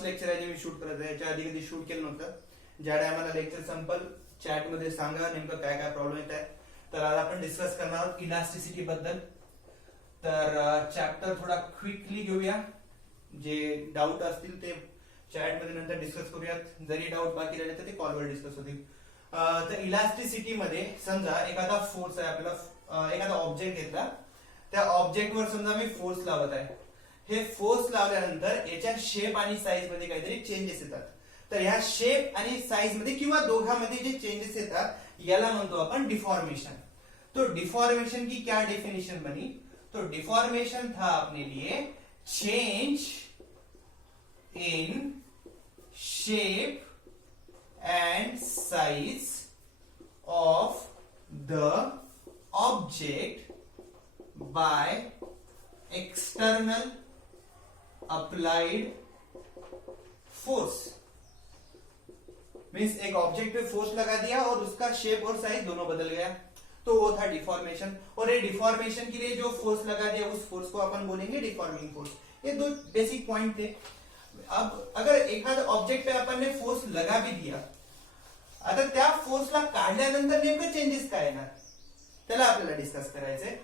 First lecture आहे जे मी shoot करत आहे. याच्या आधी कधी शूट केलं नव्हतं. ज्या टायमाला लेक्चर संपल चॅट मध्ये सांगा नेमकं काय काय प्रॉब्लेम येत आहे. तर आज आपण डिस्कस करणार आहोत इलास्टिसिटी बद्दल. तर चॅप्टर थोडा क्विकली घेऊया. जे डाऊट असतील ते चॅट मध्ये नंतर डिस्कस करूयात. जरी डाऊट बाकी राहिले तर ते कॉलवर डिस्कस होतील. तर इलास्टिसिटी मध्ये समजा एखादा फोर्स आहे, आपल्याला एखादा ऑब्जेक्ट घेतला, त्या ऑब्जेक्टवर समजा मी फोर्स लावत आहे. हे फोर्स लावल्यानंतर याच्या शेप आणि साईज मध्ये काहीतरी चेंजेस येतात. तर ह्या शेप आणि साईज मध्ये किंवा दोघांमध्ये जे चेंजेस येतात याला म्हणतो आपण डिफॉर्मेशन. तो डिफॉर्मेशन की क्या डेफिनेशन बनी? तो डिफॉर्मेशन था अपने लिए change in shape and size of the object by external applied force. Means एक ऑब्जेक्ट पे फोर्स लगा दिया और उसका शेप और साइज दोनों बदल गया, तो वो था डिफॉर्मेशन. और ये डिफॉर्मेशन के लिए जो फोर्स लगा दिया उस फोर्स को अपन बोलेंगे डिफॉर्मिंग फोर्स. ये दो बेसिक पॉइंट थे. अब अगर एखाद्या ऑब्जेक्ट पे आपण ने फोर्स लगा भी दिया, आता त्या फोर्सला काढल्यानंतर नेमकं चेंजेस काय येणार त्याला आपल्याला डिस्कस करायचंय.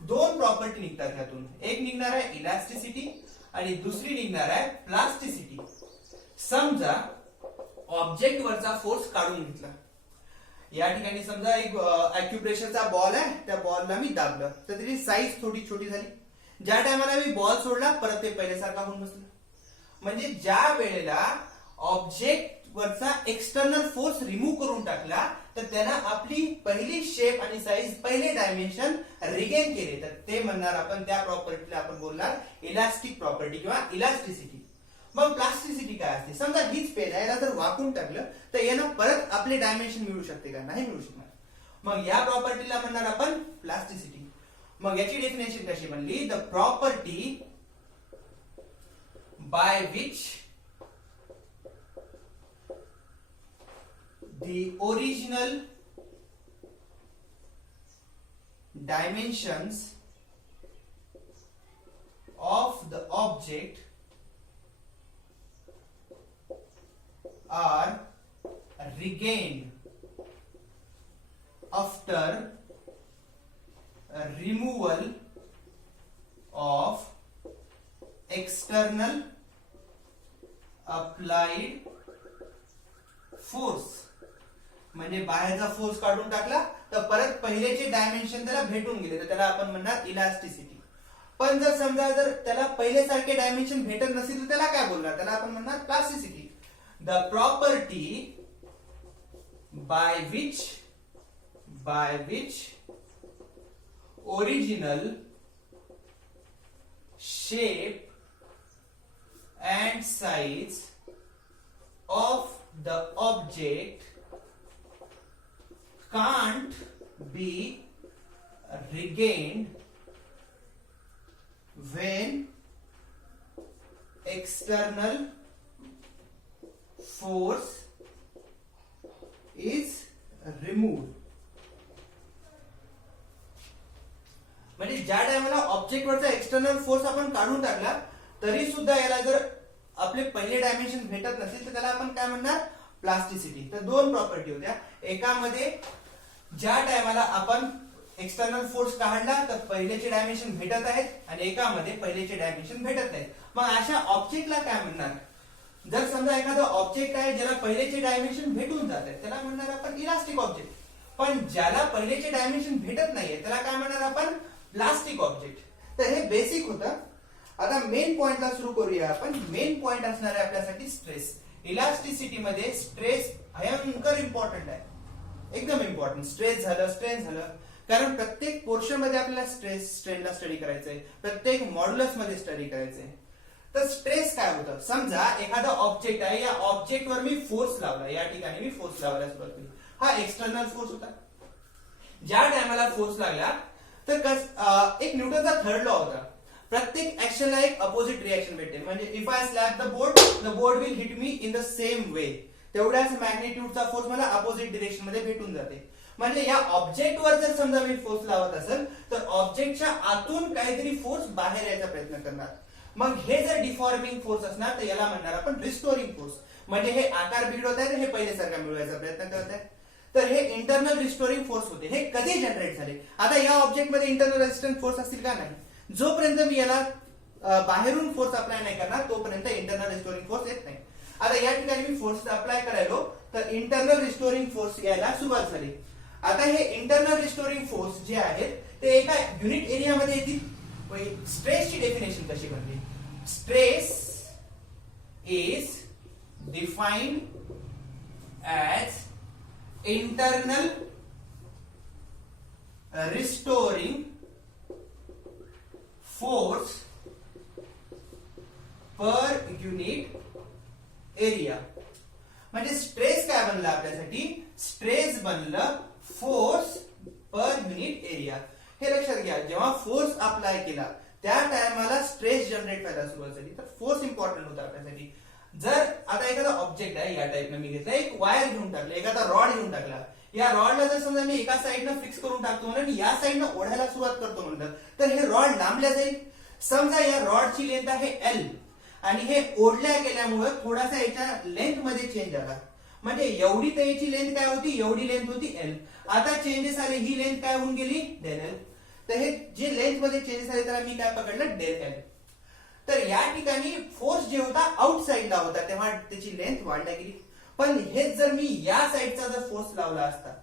दोन प्रॉपर्टी निघतात त्यातून. एक निघणार आहे इलास्टिसिटी आणि दुसरी निघणार आहे प्लास्टिसिटी. समजा ऑब्जेक्ट वरचा फोर्स काढून घेतला. या ठिकाणी समजा एक अॅक्युप्रेशरचा बॉल आहे, त्या बॉलला मी दाबलं तर त्याची साईज थोडी छोटी झाली. ज्या टायमाला मी बॉल सोडला परत ते पहिल्यासारखा होऊन बसलं. म्हणजे ज्या वेळेला ऑब्जेक्ट वरचा एक्सटर्नल फोर्स रिमूव्ह करून टाकला तर त्यानं आपली पहिली शेप आणि साईज पहिले डायमेन्शन रिगेन केले. तर ते म्हणणार आपण त्या प्रॉपर्टीला आपण बोलणार इलास्टिक प्रॉपर्टी किंवा इलास्टिसिटी. मग प्लास्टिसिटी काय असते? समजा हीच पेन आहे, याला जर वाकून टाकलं तर यानं परत आपले डायमेन्शन मिळू शकते का? नाही मिळू शकणार. मग या प्रॉपर्टीला म्हणणार आपण प्लास्टिसिटी. मग याची डेफिनेशन कशी बनली? The property by which the original dimensions of the object are regained after removal of external applied force. म्हणजे बाहेरचा फोर्स काढून टाकला तर परत पहिलेचे डायमेन्शन त्याला भेटून गेले तर त्याला आपण म्हणणार इलास्टिसिटी. पण जर समजा जर त्याला पहिले सारखे डायमेन्शन भेटत नसेल तर त्याला काय बोलणार? त्याला आपण म्हणणार plasticity. The property by which original shape and size of the object can't be regained when external force is removed. म्हणजे ज्या टायमाला ऑब्जेक्ट वरचा एक्सटर्नल फोर्स आपण काढून टाकला तरी सुद्धा याला जर आपले पहिले डायमेन्शन भेटत नसेल तर त्याला आपण काय म्हणणार? प्लास्टिसिटी. तर दोन प्रॉपर्टी होत्या. एकामध्ये ज्या टायमाला आपण एक्सटर्नल फोर्स काढला तर पहिलेचे डायमेन्शन भेटत आहेत आणि एकामध्ये पहिलेचे डायमेन्शन भेटत नाहीत. मग अशा ऑब्जेक्टला काय म्हणणार? जर समजा एखादा ऑब्जेक्ट आहे ज्याला पहिलेचे डायमेन्शन भेटून जात आहेत त्याला म्हणणार आपण इलास्टिक ऑब्जेक्ट. पण ज्याला पहिलेचे डायमेन्शन भेटत नाहीये त्याला काय म्हणणार आपण? Plastic object. तर हे बेसिक होतं. आता मेन पॉइंटला सुरू करूया आपण. मेन पॉइंट असणार आहे आपल्यासाठी स्ट्रेस. इलास्टिसिटी मध्ये स्ट्रेस भयंकर इम्पॉर्टंट आहे, एकदम इम्पॉर्टंट. स्ट्रेस झालं, स्ट्रेन झालं, कारण प्रत्येक पोर्शन मध्ये आपल्याला स्ट्रेस स्ट्रेनला स्टडी करायचंय, प्रत्येक मॉड्युलस मध्ये स्टडी करायचंय. तर स्ट्रेस काय होतं? समजा एखादा ऑब्जेक्ट आहे, या ऑब्जेक्ट वर मी फोर्स लावला, या ठिकाणी मी फोर्स लावायला सुरुवात केली. हा एक्सटर्नल फोर्स होता. ज्या टायमाला फोर्स लागला तर एक न्यूटनचा थर्ड लॉ होता. प्रत्येक ऍक्शनला एक अपोजिट रिएक्शन भेटते. म्हणजे if I slap the board will hit me in the same way. तेवढ्याच मॅग्निट्यूडचा फोर्स मला अपोजिट डिरेक्शन मध्ये भेटून जाते. म्हणजे या ऑब्जेक्टवर जर समजा मी फोर्स लावत असेल तर ऑब्जेक्टच्या आतून काहीतरी फोर्स बाहेर यायचा प्रयत्न करणार. मग हे जर डिफॉर्मिंग फोर्स असणार तर याला म्हणणार आपण रिस्टोरिंग फोर्स. म्हणजे हे आकार बिघडवत आहे हे पहिले सारखा मिळवायचा प्रयत्न करत आहे. तर हे इंटरनल रिस्टोरिंग फोर्स होते. हे कधी जनरेट झाले? आता या ऑब्जेक्ट मध्ये इंटरनल रेजिस्टन्स फोर्स असतील का? नाही. जोपर्यंत मी याला बाहेरून फोर्स अप्लाय नाही करणार तोपर्यंत इंटरनल रिस्टोरिंग फोर्स येत नाही. आता या ठिकाणी मी फोर्स अप्लाय करायलो तर इंटरनल रिस्टोरिंग फोर्स यायला सुरुवात झाली. आता हे इंटरनल रिस्टोरिंग फोर्स जे आहेत ते एका युनिट एरियामध्ये येतील. स्ट्रेसची डेफिनेशन कशी बनली? Stress is defined as internal restoring force per unit area. म्हणजे स्ट्रेस काय बनलं आपल्यासाठी? स्ट्रेस बनलं फोर्स पर युनिट एरिया. हे लक्षात घ्या, जेव्हा फोर्स अप्लाय केला त्या टायमाला स्ट्रेस जनरेट व्हायला सुरुवात झाली. तर फोर्स इम्पॉर्टंट होता आपल्यासाठी. जर आता एखादा ऑब्जेक्ट आहे या टाइपनं मी घेतला, एक वायर घेऊन टाकला, एखादा रॉड घेऊन टाकला, या रॉडला जर समजा मी एका साईडनं फिक्स करून टाकतो म्हणून या साईडनं ओढायला सुरुवात करतो म्हणतात तर हे रॉड लांबल्या जाईल. समजा या रॉडची लेंथ आहे एल आणि हे ओढल्या गेल्यामुळे थोडासा याच्या लेंथ मध्ये चेंज आला. म्हणजे एवढी तर याची लेंथ काय होती? एवढी लेंथ होती एल. आता चेंजेस आले, ही लेंथ काय होऊन गेली? Del L. तर हे जे लेंथ मध्ये चेंजेस आले त्याला मी काय पकडलं? Del L. तर या ठिकाणी फोर्स जे होता आउटसाइडला होता तेव्हा त्याची लेंथ वाढल्या गेली. पण हेच जर मी या साईडचा जर फोर्स लावला असता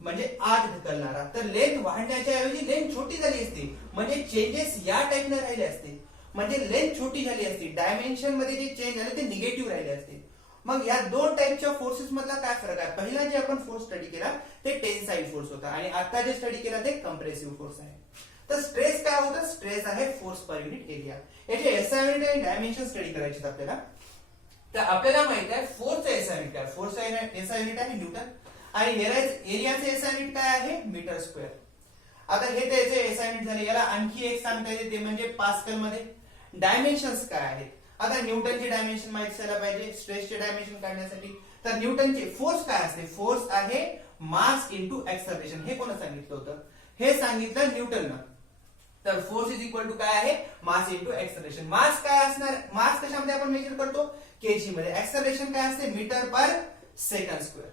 म्हणजे आत ढकलणारा तर लेंथ वाढण्याच्या ऐवजी लेंथ छोटी झाली असती. म्हणजे चेंजेस या टाइपने राहिले असते. म्हणजे लेंथ छोटी झाली असती. डायमेन्शन मध्ये जे चेंज झाले ते निगेटिव्ह राहिले असते. मग या दोन टाइपच्या फोर्सेस मधला काय फरक आहे? पहिला जे आपण फोर्स स्टडी केला ते टेन्साइल फोर्स होता आणि आता जे स्टडी केला ते कंप्रेसिव्ह फोर्स आहे. तर स्ट्रेस काय होतं? स्ट्रेस आहे फोर्स पर युनिट एरिया. याचे एसआय युनिट आणि डायमेन्शन स्टडी करायचे आपल्याला. तर आपल्याला माहित आहे फोर्सचा एसआय युनिट काय? फोर्सचा एसआय युनिट आहे न्यूटन आणि एरियाचे एसआय युनिट काय आहे? Metre square. आता हे त्याचे एसआय युनिट झाले. याला आणखी एक सांगता येते ते म्हणजे पास्कल मध्ये. डायमेन्शन्स काय आहेत? आता न्यूटनचे डायमेन्शन माहित असायला पाहिजे स्ट्रेसचे डायमेन्शन काढण्यासाठी. तर न्यूटनचे फोर्स काय असते? फोर्स आहे मास इंटू एक्सलरेशन. हे कोण सांगितलं होतं? हे सांगितलं न्यूटननं. तर फोर्स इज इक्वल टू काय आहे? Mass into acceleration. मास काय असणार? मास कशामध्ये आपण मेजर करतो? केजी मध्ये. एक्सलरेशन काय असते? मीटर पर सेकंड स्क्वेअर.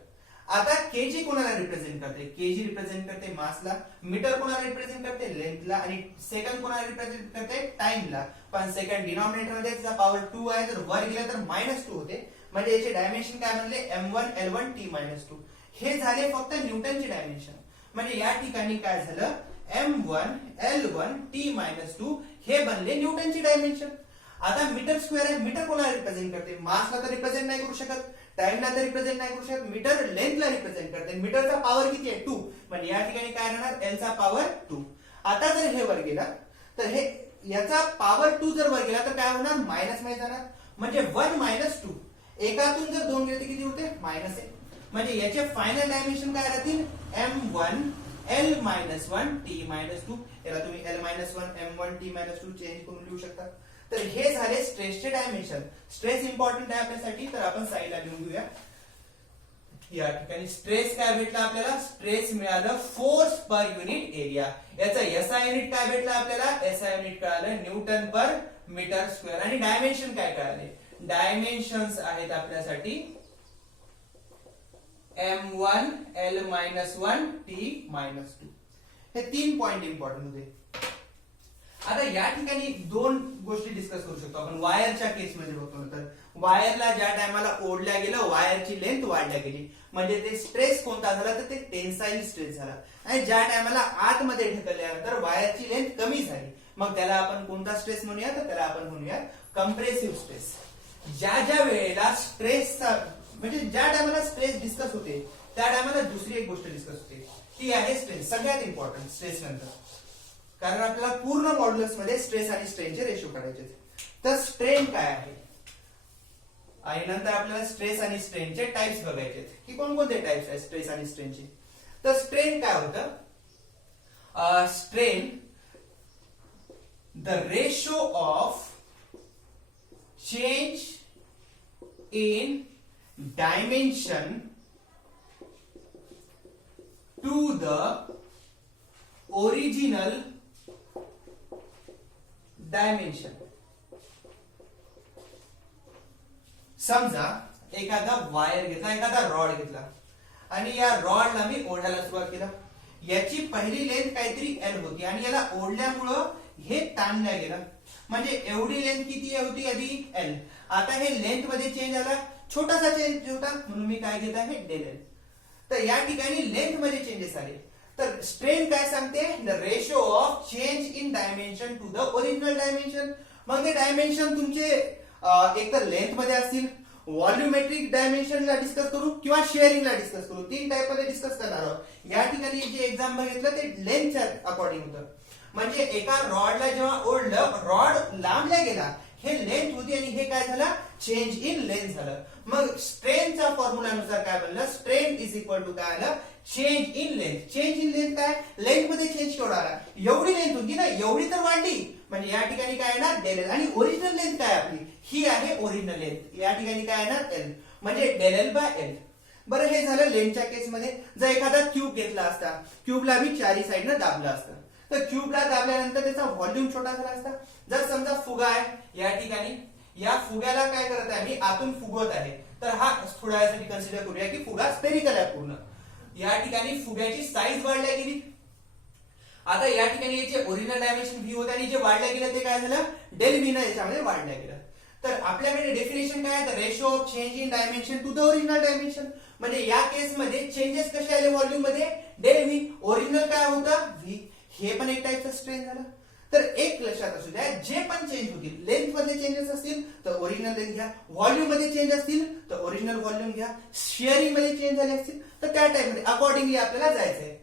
आता केजी कोणाला रिप्रेझेंट करते? केजी रिप्रेझेंट करते मासला, मीटर कोणाला रिप्रेझेंट करते? लेंथला आणि सेकंड कोणाला रिप्रेझेंट करते? टाइमला. पण सेकंड डिनॉमिनेटर मध्ये त्याचा पॉवर 2 आहे तर वर गेला तर -2 होते. म्हणजे याचे डायमेन्शन काय म्हणले? m1 l1 t -2. हे झाले फक्त न्यूटनचे डायमेन्शन. म्हणजे या ठिकाणी काय झालं? m1 l1 t -2 हे बनले न्यूटनचे डायमेन्शन. आता मीटर स्क्वेअर आहे. मीटर कोणाला रिप्रेझेंट करते? मासला तर रिप्रेझेंट नाही करू शकत, टाइमला तर रिप्रेझेंट नाही करू शकत, मीटर लेंथला रिप्रेझेंट करते. मीटरचा पॉवर किती आहे? 2. म्हणजे या ठिकाणी काय राहणार? एल चा पॉवर 2. आता जर हे वर गेला तर हे याचा पॉवर 2 जर वर गेला तर काय होणार? मायनस मध्ये जाणार. म्हणजे 1 - 2. एकातून जर 2 गेले तर किती होते? -1. म्हणजे याचे फायनल डायमेन्शन काय राहतील? m1 l -1 t -2. याला तुम्ही l -1 m1 t -2 चेंज करून लिहू शकता. तर हे झाले स्ट्रेसचे डायमेन्शन. स्ट्रेस इम्पॉर्टंट आहे आपल्यासाठी तर आपण साईडला लिहून घेऊया. या ठिकाणी स्ट्रेस काय भेटला आपल्याला? स्ट्रेस मिळालं फोर्स पर युनिट एरिया. याचा एसआय युनिट काय भेटला आपल्याला? एसआय युनिट कळालं न्यूटन पर मीटर स्क्वेअर. आणि डायमेन्शन काय कळाले? डायमेन्शन्स आहेत आपल्यासाठी m1 l -1 t -2. हे 3 पॉइंट इम्पॉर्टंट होते. आता या ठिकाणी 2 गोष्टी डिस्कस करू शकतो आपण. वायरच्या केसमध्ये बघतो तर वायरला ज्या टायमाला ओढल्या गेलं वायरची लेंथ वाढल्या गेली म्हणजे ते स्ट्रेस कोणता झाला? तर ते टेन्साइल स्ट्रेस झाला. आणि ज्या टायमाला आतमध्ये ढकलल्यानंतर वायरची लेंथ कमी झाली मग त्याला आपण कोणता स्ट्रेस म्हणूया? तर त्याला आपण म्हणूया कंप्रेसिव्ह स्ट्रेस. ज्या ज्या वेळेला स्ट्रेसचा म्हणजे ज्या टायमाला स्ट्रेस डिस्कस होते त्या टायमाला दुसरी एक गोष्ट डिस्कस होते ती आहे स्ट्रेन. सगळ्यात इम्पॉर्टंट स्ट्रेस नंतर, कारण आपल्याला पूर्ण मॉड्युलस मध्ये स्ट्रेस आणि स्ट्रेनचे रेशो काढायचे. तर स्ट्रेन काय आहे आणि नंतर आपल्याला स्ट्रेस आणि स्ट्रेनचे टाइप्स बघायचे की कोणकोणते टाइप्स आहेत स्ट्रेस आणि स्ट्रेनचे. तर स्ट्रेन काय होतं? Strain the ratio of change in dimension to the original dimension. समजा एखादा वायर घेतला, एखादा रॉड घेतला आणि या रॉडला मी ओढायला सुरुवात केला. याची पहिली लेंथ काहीतरी एल होती आणि याला ओढल्यामुळं हे ताणल्या गेलं. म्हणजे एवढी लेंथ किती होती आधी एल. आता हे लेंथ मध्ये चेंज झाला, छोटासा चेंज होता म्हणून मी काय घेत आहे डेल एल. तर या ठिकाणी लेंथ मध्ये चेंजेस आले. तर स्ट्रेन काय सांगते, the ratio of change in dimension to the original dimension. मग ते डायमेन्शन तुमचे एक तर लेंथ मध्ये असतील, व्हॉल्युमेट्रिक डायमेन्शनला डिस्कस करू किंवा शेअरिंगला डिस्कस करू. 3 टाइप मध्ये डिस्कस करणार आहोत. या ठिकाणी जे एक्झाम्पल घेतलं ते लेंथच्या अकॉर्डिंग होतं. म्हणजे एका रॉडला जेव्हा ओढलं, रॉड लांबल्या गेला, हे लेंथ होती आणि हे काय झालं, चेंज इन लेंथ झालं. मग स्ट्रेनच्या फॉर्म्युलानुसार काय बनलं, स्ट्रेन इज इक्वल टू काय आलं, change in length. Change in length काय, लेंथ मध्ये चेंज केवढा आला, एवढी लेंथ होती ना, एवढी तर वाढली. म्हणजे या ठिकाणी काय येणार डेल एल. आणि ओरिजिनल लेंथ काय आपली, ही आहे ओरिजिनल लेंथ. या ठिकाणी काय येणार एल, म्हणजे डेल एल बाय एल. बरं, हे झालं लेंथच्या केसमध्ये. जर एखादा क्यूब घेतला असता, क्यूबला मी चारी साईडनं दाबलं असतं, तर क्यूबला दाबल्यानंतर त्याचा व्हॉल्यूम छोटा झाला असता. जर समजा फुगा आहे या ठिकाणी, या फुग्याला काय करत आहे मी, आतून फुगवत आहे, तर हा थोड्या वेळासाठी कन्सिडर करूया की फुगा स्पेरिकल आहे पूर्ण. या ठिकाणी फुग्याची साईज वाढल्या गेली. आता या ठिकाणी याचे ओरिजिनल डायमेन्शन व्ही होते आणि जे वाढल्या गेलं ते काय झालं, डेल व्ही न याच्यामध्ये वाढल्या गेलं. तर आपल्याकडे डेफिनेशन काय आहे, ratio of change in dimension to the original dimension. म्हणजे या केसमध्ये चेंजेस कसे आले व्हॉल्यूम मध्ये, डेल व्ही. ओरिजिनल काय होतं व्ही. हे पण एक टाइपचा स्ट्रेन झाला. तर एक लक्षात असू द्या, जे पण चेंज होतील, लेंथ मध्ये चेंजेस असतील तर ओरिजिनल लेंथ घ्या, व्हॉल्यूम मध्ये चेंज असतील तर ओरिजिनल व्हॉल्यूम घ्या, शेअरिंग मध्ये चेंज झाले असतील तर त्या टाइप मध्ये अकॉर्डिंगली आपल्याला जायचंय.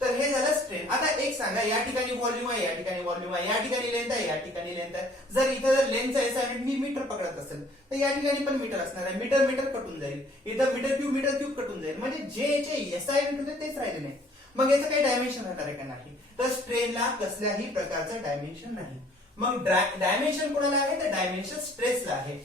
तर हे झालं स्ट्रेन. आता एक सांगा, या ठिकाणी व्हॉल्यूम आहे, या ठिकाणी व्हॉल्यूम आहे, या ठिकाणी लेंथ आहे, या ठिकाणी लेंथ आहे. जर इथं जर लेंथचा असाइनमेंट मी मीटर पकडत असेल तर या ठिकाणी पण मीटर असणार आहे. मीटर मीटर कटून जाईल, इथं मीटर क्यूब कटून जाईल. म्हणजे जे याचे असाइनमेंट होते तेच राहिले नाही. मग याचं काही डायमेन्शन राहणार आहे का, नाही. तर स्ट्रेनला कसल्याही प्रकारचं डायमेन्शन नाही. मग डायमेन्शन कोणाला आहे, तर डायमेन्शन स्ट्रेसला आहे.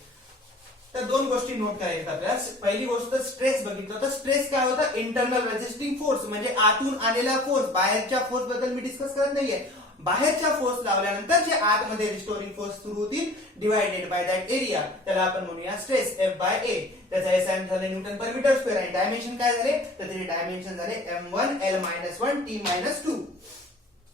तर दोन गोष्टी नोट करायच्या आपल्याला. पहिली गोष्ट स्ट्रेस बघितलं तर स्ट्रेस काय होता, इंटरनल रेजिस्टिंग फोर्स, म्हणजे आतून आलेला फोर्स. बाहेरच्या फोर्स बद्दल मी डिस्कस करत नाहीये. बाहेरच्या फोर्स लावल्यानंतर जे आतमध्ये रिस्टोरिंग फोर्स सुरू होतील, डिवायडेड बाय दॅट एरिया, त्याला आपण म्हणूया स्ट्रेस, एफ बाय ए. त्याचा एसआय झाले न्यूटन पर मीटर स्क्वेअर. आणि डायमेन्शन काय झाले, तर त्याचे डायमेन्शन झाले m1 l-1 t-2.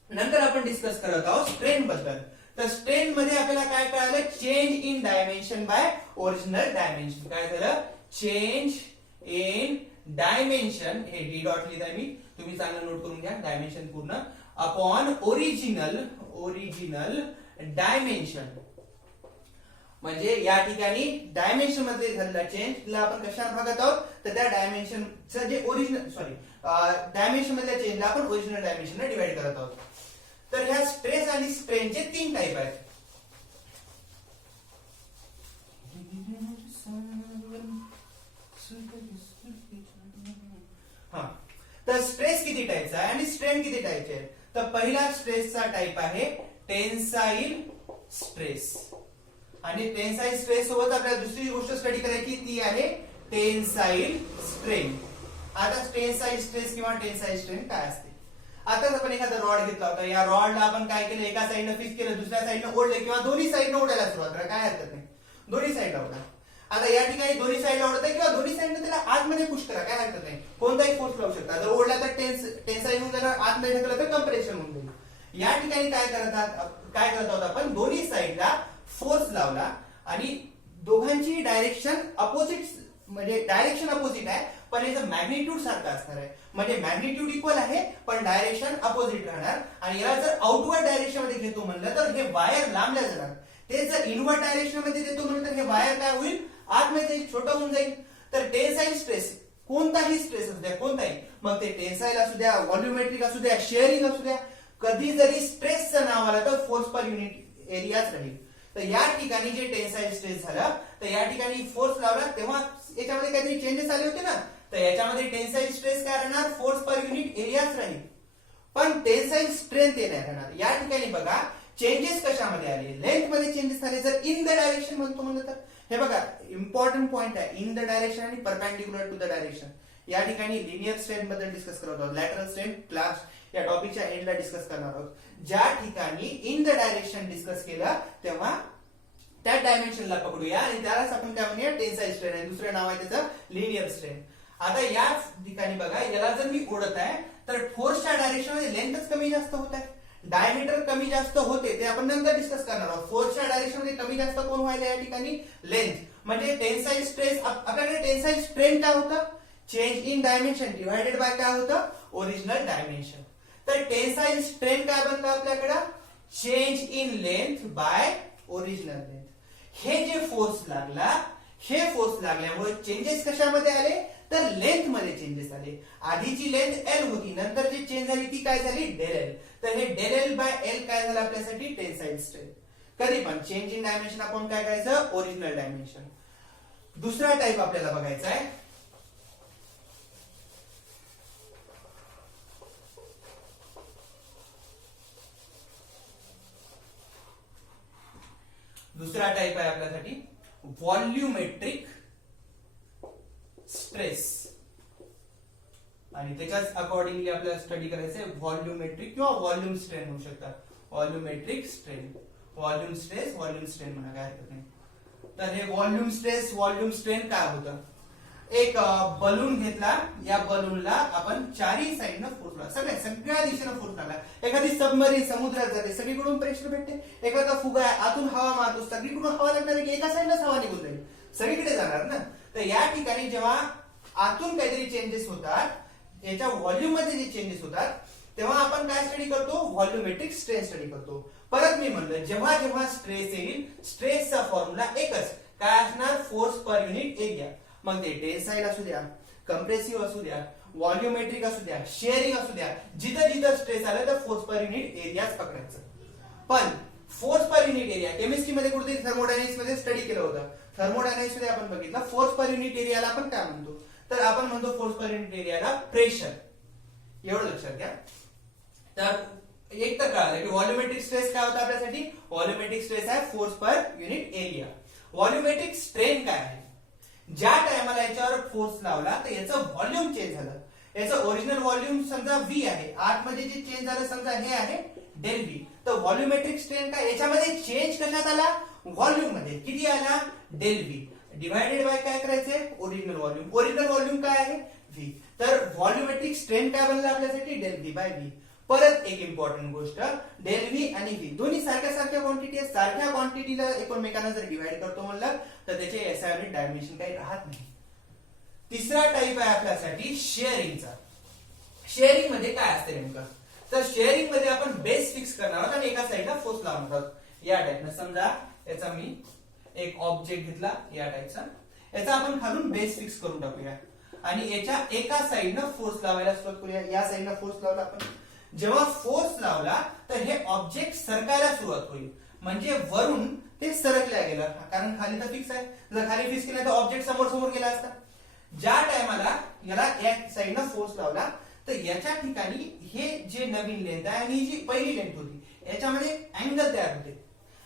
नंतर आपण डिस्कस करत आहोत स्ट्रेन बद्दल. तर स्ट्रेन मध्ये आपल्याला काय कळालं, change in dimension by original dimension. काय झालं, चेंज इन डायमेन्शन, हे डी डॉट लिहिलंय मी, तुम्ही चांगलं नोट करून घ्या, डायमेन्शन पूर्ण, अपॉन ओरिजिनल डायमेन्शन. म्हणजे या ठिकाणी डायमेन्शन मध्ये झालेला चेंजला आपण कशा भागत आहोत, तर त्या डायमेन्शनचं जे ओरिजिनल डायमेन्शन मधल्या चेंजला आपण ओरिजिनल डायमेन्शन डिवाइड करत आहोत. तर ह्या स्ट्रेस आणि स्ट्रेनचे 3 टाइप आहेत. हा, तर स्ट्रेस किती टाइपचा आहे आणि स्ट्रेन किती टाइपचे आहे. तर पहिला स्ट्रेसचा टाइप आहे टेन्साईल स्ट्रेस. आणि टेन्साईल स्ट्रेस सोबत आपल्याला दुसरी गोष्ट स्टडी करायची, ती आहे टेन्साईल स्ट्रेन. आता टेन्साईल स्ट्रेस किंवा टेन्साईल स्ट्रेन काय असते. आताच आपण एखादा रॉड घेतला होता, या रॉडला आपण काय केलं, एका साईडनं फिक्स केलं, दुसऱ्या साईडनं ओढले किंवा दोन्ही साईडनं ओढायला सुरुवात करा, काय हरकत नाही, दोन्ही साईडला ओढा. आता या ठिकाणी दोन्ही साईडला ओढताय किंवा दोन्ही साईडनं त्याला आतमध्ये पुश करा, काय हरकत नाही, कोणताही फोर्स लावू शकता. जर ओढला तर टेन्साईल होऊन जाणार, आतमध्ये ढकललं तर कम्प्रेशन होऊन जाईल. या ठिकाणी काय करत आहोत आपण, दोन्ही साईडला फोर्स लावला आणि दोघांची डायरेक्शन अपोजिट, म्हणजे डायरेक्शन अपोजिट आहे पण याचं मॅग्निट्यूड सारखं असणार आहे. म्हणजे मॅग्निट्यूड इक्वल आहे पण डायरेक्शन अपोजिट राहणार. आणि याला जर आउटवर्ड डायरेक्शन मध्ये घेतो म्हणलं तर हे वायर लांबल्या जाणार. ते जर इनवर्ड डायरेक्शन मध्ये देतो म्हणलं तर हे वायर काय होईल, आतमध्ये छोटं होऊन जाईल. तर टेन्साईल स्ट्रेस, कोणताही स्ट्रेस असू द्या, कोणताही, मग ते टेन्साईल असू द्या, व्हॉल्युमेट्रिक असू द्या, शेअरिंग असू द्या, कधी जरी स्ट्रेसचं नाव आलं तर फोर्स पर युनिट एरियाच राहील. तर या ठिकाणी जे टेन्साईल स्ट्रेस झालं, तर या ठिकाणी फोर्स लावला तेव्हा याच्यामध्ये काहीतरी चेंजेस आले होते ना, तर याच्यामध्ये टेन्साईल स्ट्रेस काय राहणार, फोर्स पर युनिट एरियाच राहील, पण टेन्साईल स्ट्रेंथ हे नाही राहणार. या ठिकाणी बघा चेंजेस कशामध्ये आले, लेंथ मध्ये चेंजेस आले. जर इन द डायरेक्शन म्हणतो म्हणलं तर हे बघा इम्पॉर्टंट पॉइंट आहे, इन द डायरेक्शन आणि परपेंडिक्युलर टू द डायरेक्शन. या ठिकाणी लिनियर स्ट्रेंथ बद्दल डिस्कस करत आहोत, लॅटरल स्ट्रेंथ क्लास या टॉपिकच्या एंडला डिस्कस करणार आहोत. ज्या ठिकाणी इन द डायरेक्शन डिस्कस केलं तेव्हा त्या डायमेन्शनला पकडूया आणि त्यालाच आपण काय म्हणूया टेन्साईल स्ट्रेन आहे, दुसरं नाव आहे त्याचं लिनियर स्ट्रेन. आता या ठिकाणी बघा, याला जर मी ओढत आहे तर फोर्सच्या डायरेक्शन मध्ये लेंथच कमी जास्त होत आहे, डायमीटर कमी जास्त होते, ते आपण नंतर डिस्कस करणार आहोत. फोर्सच्या डायरेक्शन मध्ये कमी जास्त कोण व्हायला या ठिकाणी लेंथ, म्हणजे टेन्साईल स्ट्रेस. आपल्याकडे टेन्साईल स्ट्रेन काय होतं, change in dimension divided by काय होतं, ओरिजिनल डायमेन्शन. तर टेन्साईल स्ट्रेन काय बनतं आपल्याकडे, change in length bye original length. हे जे फोर्स लागला, हे फोर्स लागल्यामुळे चेंजेस कशामध्ये आले, तर लेंथ मध्ये चेंजेस आले. आधीची लेंथ एल होती, नंतर जी चेंज झाली ती काय झाली, डेल एल. तर हे डेल एल बाय एल काय झालं आपल्यासाठी, टेन्साईल स्ट्रेन. कधी पण चेंज इन डायमेन्शन आपण काय करायचं, ओरिजिनल डायमेन्शन. दुसरा टाइप आपल्याला बघायचा आहे, दुसरा टाइप आहे आपल्यासाठी व्हॉल्यूमेट्रिक स्ट्रेस. आणि त्याच्याच अकॉर्डिंगली आपल्याला स्टडी करायचंय व्हॉल्यूमेट्रिक किंवा व्हॉल्यूम स्ट्रेन होऊ शकतात. Volumetric strain, volume stress, volume strain म्हणा, काय हरकत नाही. तर हे व्हॉल्यूम स्ट्रेस, व्हॉल्यूम स्ट्रेन काय होतं, एक बलून घेतला, या बलूनला आपण चारही साईडनं फोर्स लागला, सगळ्या दिशेनं फोर्स लागला. एखादी सबमरीन समुद्रात जाते, सगळीकडून प्रेशर भेटते. एखादा फुगा आहे, आतून हवा मारतो, सगळीकडून हवा लागणार आहे की एका साईडलाच हवा निघून जाईल, सगळीकडे जाणार ना. तर या ठिकाणी जेव्हा आतून काहीतरी चेंजेस होतात, याच्या व्हॉल्यूम मध्ये जे चेंजेस होतात, तेव्हा आपण काय स्टडी करतो, व्हॉल्यूमेट्रिक स्ट्रेस स्टडी करतो. परत मी म्हणलं, जेव्हा जेव्हा स्ट्रेस येईल, स्ट्रेसचा फॉर्म्युला एकच, काय असणार, फोर्स पर युनिट एरिया. मग ते टेन्साईल असू द्या, कंप्रेसिव्ह असू द्या, व्हॉल्यूमेट्रिक असू द्या, शेअरिंग असू द्या, जिथं जिथं स्ट्रेस आलं तर फोर्स पर युनिट एरियाच पकडायचं. पण फोर्स पर युनिट एरिया केमिस्ट्रीमध्ये कुठेतरी थर्मोडायनामिक्स मध्ये स्टडी केलं होतं. थर्मोडायनामिक्स मध्ये आपण बघितलं, फोर्स पर युनिट एरियाला आपण काय म्हणतो, तर आपण म्हणतो फोर्स पर युनिट एरियाला प्रेशर. एवढं लक्षात घ्या. तर एक तर कळालं की व्हॉल्यूमेट्रिक स्ट्रेस काय होता आपल्यासाठी, व्हॉल्यूमेट्रिक स्ट्रेस आहे force per unit area. Volumetric strain काय आहे, ज्या टायमाला याच्यावर फोर्स लावला तर याचं व्हॉल्यूम चेंज झालं. याचं ओरिजिनल व्हॉल्यूम समजा व्ही आहे, आतमध्ये जे चेंज झालं समजा हे आहे डेल व्ही. तर व्हॉल्यूमेट्रिक स्ट्रेन काय, याच्यामध्ये चेंज कशात आला, व्हॉल्यूम मध्ये. किती आला, डेल व्ही डिवायडेड बाय काय करायचंय, ओरिजिनल व्हॉल्यूम. ओरिजिनल व्हॉल्यूम काय आहे, व्ही. तर व्हॉल्यूमेट्रिक स्ट्रेन काय बनलं आपल्यासाठी, डेल व्ही बाय व्ही. परत एक इम्पॉर्टंट गोष्ट, डेल व्ही आणि व्ही दोन्ही सारख्या क्वांटिटी आहेत. सारख्या क्वांटिटीला एकमेकांना जर डिवाइड करतो म्हणलं तर त्याचे एसआय युनिट डायमेन्शन काही राहत नाही. तिसरा टाइप आहे आपल्यासाठी शेअरिंगचा. शेअरिंग मध्ये काय असते नेमकं, तर शेअरिंग मध्ये आपण बेस फिक्स करणार आहोत आणि एका साईडला फोर्स लावणार आहोत. या टाइपनं समजा याचा मी एक ऑब्जेक्ट घेतला या टाइपचा, याचा आपण खालून बेस फिक्स करून टाकूया आणि याच्या एका साईडनं फोर्स लावायला सुरुवात करूया. या साईडनं फोर्स लावला आपण, जेव्हा फोर्स लावला तर हे ऑब्जेक्ट सरकायला सुरुवात होईल, म्हणजे वरून ते सरकल्या गेलं, कारण खाली तर फिक्स आहे. जर खाली फिक्स केलं तर ऑब्जेक्ट समोर समोर गेला असता. ज्या टायमाला याला या साईडनं फोर्स लावला तर याच्या ठिकाणी हे जे नवीन लेंथ आहे आणि जी पहिली लेंथ होती याच्यामध्ये अँगल तयार होते.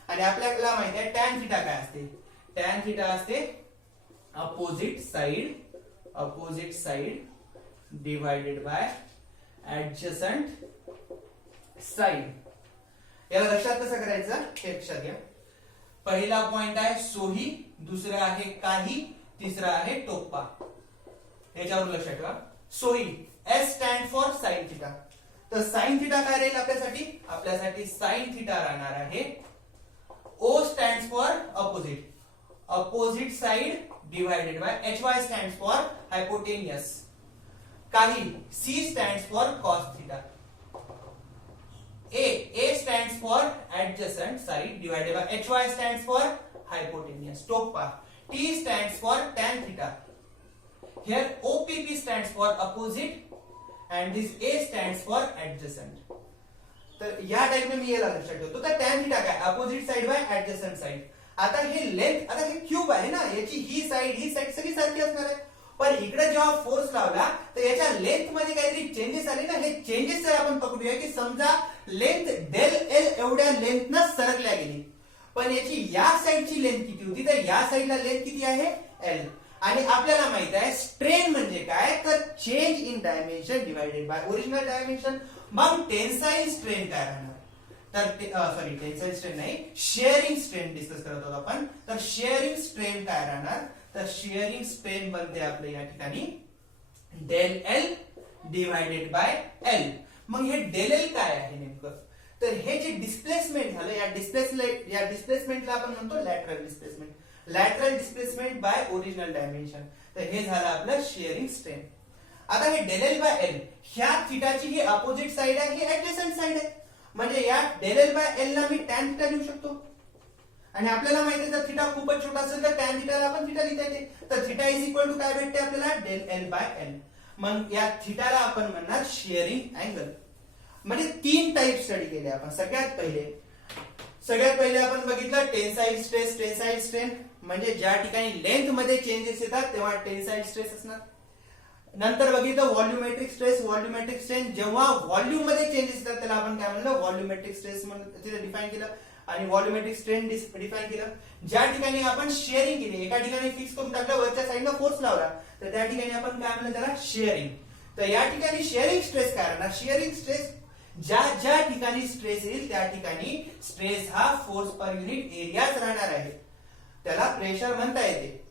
आणि आपल्याला माहिती आहे टॅन थिटा काय असते, टॅन थिटा असते opposite side divided bye adjacent side. याला लक्षात कसं करायचं हे लक्षात घ्या. पहिला पॉइंट आहे सोही, दुसरा आहे काही, तिसरा आहे टोप्पा. याच्यावर लक्षात ठेवा. सोही S stand for sine theta. तर साइन थिटा काय राहील आपल्यासाठी, आपल्यासाठी साइन थिटा राहणार आहे. O stand for opposite, opposite side divided by H Y stand for hypotenuse. काही C stand for cos theta. A stands for adjacent side divided by HY stands for hypotenuse. Toppa. T stands for tan theta. Here OPP stands for opposite and this A stands for adjacent. तर या टाइपने मी याला लक्षात ठेवतो. तर tan theta काय, opposite side by adjacent side. आता हे length, आता हे क्यूब आहे ना, याची ही साइड सगळी सारखी असणार आहे. पण इकडे जेव्हा फोर्स लावला तर याच्या लेंथ मध्ये काहीतरी चेंजेस आले ना. हे चेंजेस जर आपण पकडूया की समजा लेंथ डेल एल एवढ्या लेंथनं सरकल्या गेली, पण याची या साईडची लेंथ किती होती, तर या साईडला लेंथ किती आहे, एल. आणि आपल्याला माहित आहे स्ट्रेन म्हणजे काय, तर change in dimension divided by original dimension. मग टेन्साईल स्ट्रेन काय राहणार, तर सॉरी टेन्साईल स्ट्रेन नाही, शेअरिंग स्ट्रेन डिस्कस करत आहोत आपण. तर शेअरिंग स्ट्रेन काय राहणार, तर शेअरिंग स्ट्रेन बनते आपल्या या ठिकाणी del L divided by L. मग हे डेल एल काय आहे नेमकं, तर हे जे डिस्प्लेसमेंट झालं या डिस्प्लेसमेंटला आपण म्हणतो lateral displacement. Lateral displacement bye original dimension. तर हे झालं आपलं शेअरिंग स्ट्रेन. आता हे डेल एल बाय एल, ह्या थिटाची ही अपोजिट साइड आहे, ही ऍडजसंट साइड आहे. म्हणजे या डेल एल बाय एल ला मी टॅन थिटा लिहू शकतो. आणि आपल्याला माहिती आहे जर थिटा खूपच छोटा असेल तर टॅन थिटाला आपण थिटा लिहिता येते. तर थिटा इज इक्वल टू काय भेटते आपल्याला, डेल एल बाय एल. मग या थिटाला आपण म्हणणार शेअरिंग अँगल. म्हणजे 3 टाइप स्टडी केले आपण. सगळ्यात पहिले आपण बघितलं टेन्साईल स्ट्रेस. टेन्साईल स्ट्रेन म्हणजे ज्या ठिकाणी लेंथ मध्ये चेंजेस येतात तेव्हा टेन्साईल स्ट्रेस असणार. नंतर बघितलं व्हॉल्यूमेट्रिक स्ट्रेस. व्हॉल्यूमेट्रिक स्ट्रेन जेव्हा व्हॉल्यूम मध्ये चेंजेस येतात त्याला आपण काय म्हणलं, व्हॉल्यूमेट्रिक स्ट्रेस म्हणून तिथे डिफाइन केलं. आणि व्हॉल्यूमेट्रिक स्ट्रेन डिफाइन केलं. ज्या ठिकाणी आपण शेअरिंग केली, एका ठिकाणी फिक्स करून टाकलं, वरच्या साईडला फोर्स लावला, तर त्या ठिकाणी आपण काय म्हणलं त्याला शेअरिंग. तर या ठिकाणी शेअरिंग स्ट्रेस काय राहणार, शेअरिंग स्ट्रेस ज्या ठिकाणी स्ट्रेस येईल त्या ठिकाणी स्ट्रेस हा फोर्स पर युनिट एरियाच राहणार आहे, त्याला प्रेशर म्हणता येते.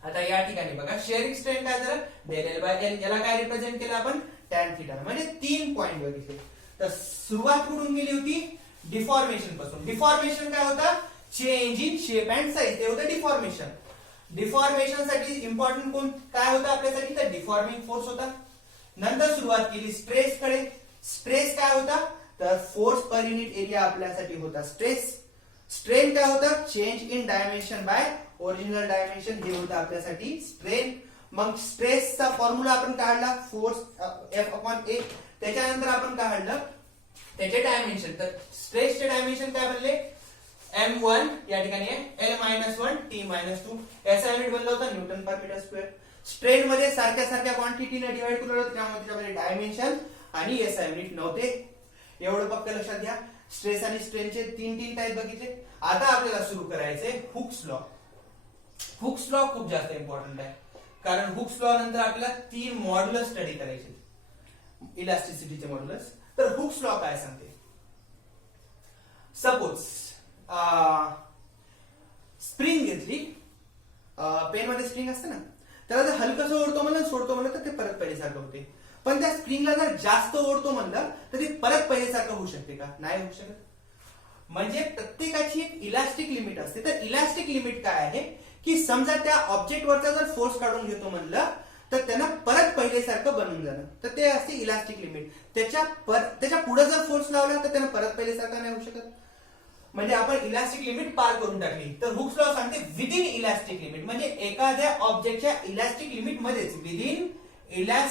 आता या ठिकाणी बघा शेअरिंग स्ट्रेन काय झालं, डेल एल बाय एल. याला काय रिप्रेझेंट केलं आपण, टॅन थिटा. म्हणजे 3 पॉइंट बघितले. तर सुरुवात कुठून गेली होती, डिफॉर्मेशन पासून. डिफॉर्मेशन काय होता, change in shape and size, ते होतं डिफॉर्मेशन. डिफॉर्मेशन साठी इम्पॉर्टंट कोण काय होतं आपल्यासाठी, तर डिफॉर्मिंग फोर्स होता. नंतर सुरुवात केली स्ट्रेस कडे. स्ट्रेस काय होता, तर फोर्स पर युनिट एरिया आपल्यासाठी होता स्ट्रेस. स्ट्रेन काय होता, change in dimension by original dimension, हे होतं आपल्यासाठी स्ट्रेन. मग स्ट्रेसचा फॉर्म्युला आपण काढला, फोर्स एफ अपॉन ए. त्याच्यानंतर आपण काढलं त्याचे डायमेन्शन. तर स्ट्रेसचे डायमेन्शन काय बनले, m1 या ठिकाणी आहे l-1 t-2. याचा युनिट बनला होता न्यूटन पर मीटर स्क्वेअर. स्ट्रेन मध्ये सारख्या क्वांटिटीने डिवाइड केलं होतं, त्यामुळे त्याच्यामध्ये डायमेन्शन आणि एसआय युनिट नव्हते. एवढं फक्त लक्षात घ्या. स्ट्रेस आणि स्ट्रेनचे 3 टाइप बघितले. आता आपल्याला सुरू करायचे हुक्स लॉ. हुक्स लॉ खूप जास्त इम्पॉर्टंट आहे, कारण हुक्स लॉ नंतर आपल्याला 3 मॉड्युलस स्टडी करायचे, इलास्टिसिटीचे मॉड्युलस. तर हुक्स लॉ काय सांगते, सपोज स्प्रिंग घेतली, पेन मध्ये स्प्रिंग असते ना, त्याला जर हलकं ओढतो म्हणलं सोडतो म्हणलं तर ते परत पहिल्यासारखं होते. पण त्या स्प्रिंगला जर जास्त ओढतो म्हणलं तर ते परत पहिल्यासारखं होऊ शकते का, नाही होऊ शकत. म्हणजे प्रत्येकाची एक इलास्टिक लिमिट असते. तर इलास्टिक लिमिट काय आहे की समजा त्या ऑब्जेक्ट वरचा जर फोर्स काढून घेतो म्हणलं तर त्यांना परत पहिल्यासारखं बनवून जाणं, तर ते असते इलास्टिक लिमिट. त्याच्या पुढे जर फोर्स लावला तर त्यांना परत पहिल्यासारखं नाही होऊ शकत. म्हणजे आपण इलास्टिक लिमिट पार करून टाकली. तर हुक्स लॉ सांगते विदिन इलास्टिक लिमिट, म्हणजे एखाद्या ऑब्जेक्टच्या इलास्टिक लिमिट मध्येच, विदिन इलास्टिक